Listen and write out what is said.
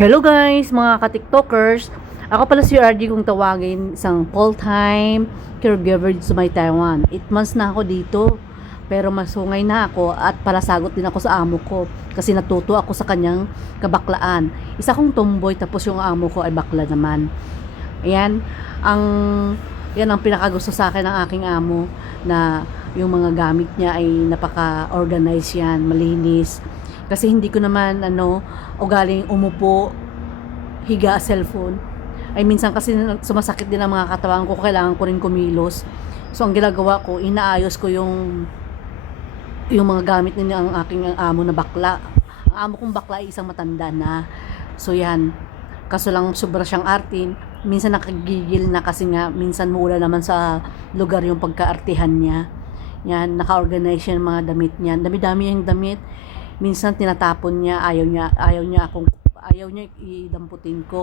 Hello guys, mga ka-tiktokers. Ako pala si RD kung tawagin, isang full-time caregiver sa may Taiwan. 8 months na ako dito. Pero masungay na ako at palasagot din ako sa amo ko kasi natuto ako sa kanyang kabaklaan. Isa kong tomboy tapos yung amo ko ay bakla naman. Ayan, ang yan ang pinakagusto sa akin ng aking amo na yung mga gamit niya ay napaka-organized yan, malinis. Kasi hindi ko naman ugaling umupo, higa, cellphone. Ay minsan kasi sumasakit din ang mga katawan ko, kailangan ko rin kumilos. So ang ginagawa ko, inaayos ko yung mga gamit niya ang aking amo na bakla. Ang amo kong bakla ay isang matanda na. So yan, kaso lang sobra siyang artin. Minsan nakagigil na kasi nga minsan mula naman sa lugar yung pagkaartihan niya. Yan, naka-organize siya ng mga damit niya. Dami-dami yung damit. Minsan tinatapon niya, ayaw niya idamputin ko.